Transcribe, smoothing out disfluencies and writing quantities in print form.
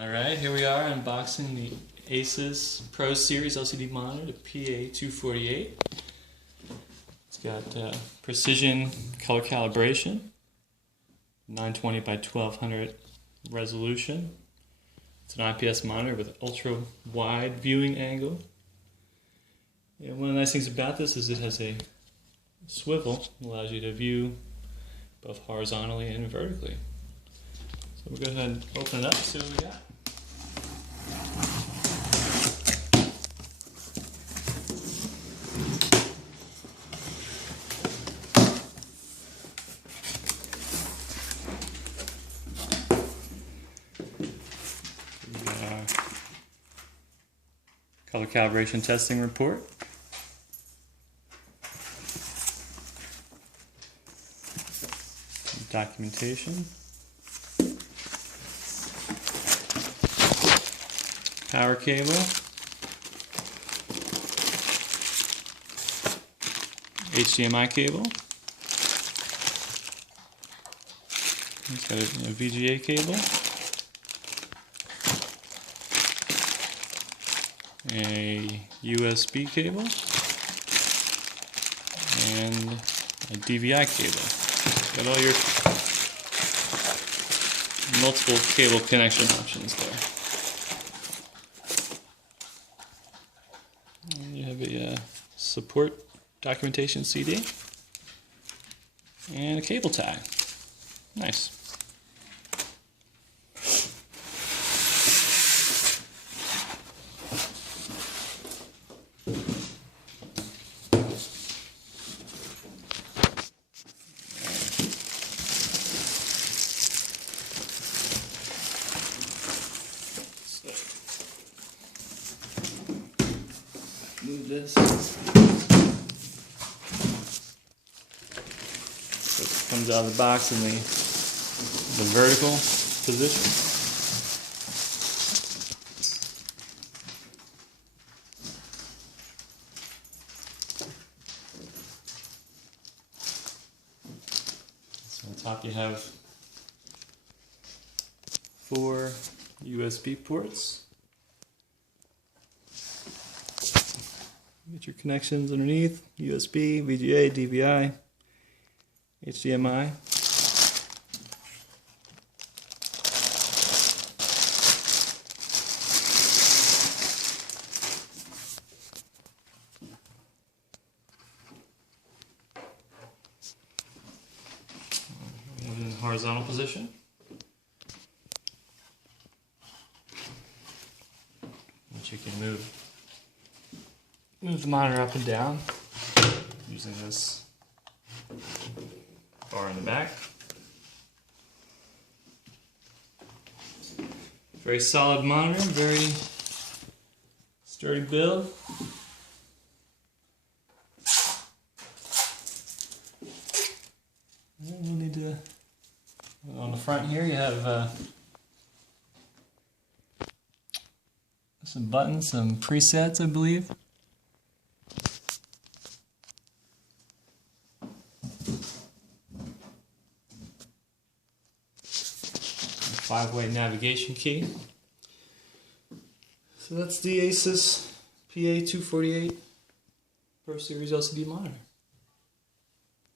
Alright, here we are unboxing the ASUS Pro Series LCD monitor, the PA248. It's got precision color calibration, 920 by 1200 resolution. It's an IPS monitor with ultra wide viewing angle. And one of the nice things about this is it has a swivel that allows you to view both horizontally and vertically. So we'll go ahead and open it up and see what we got. Color calibration testing report. Documentation. Power cable. HDMI cable. It's got a VGA cable. A USB cable and a DVI cable. Got all your multiple cable connection options there. And you have a support documentation CD and a cable tie. Nice. Move this. So it comes out of the box in the vertical position. So on top you have 4 USB ports. Get your connections underneath: USB, VGA, DVI, HDMI. In horizontal position. Which you can move the monitor up and down using this bar in the back. Very solid monitor, very sturdy build. And we'll need to, on the front here you have some buttons, some presets, I believe. 5-way navigation key. So that's the ASUS PA248 Pro Series LCD monitor.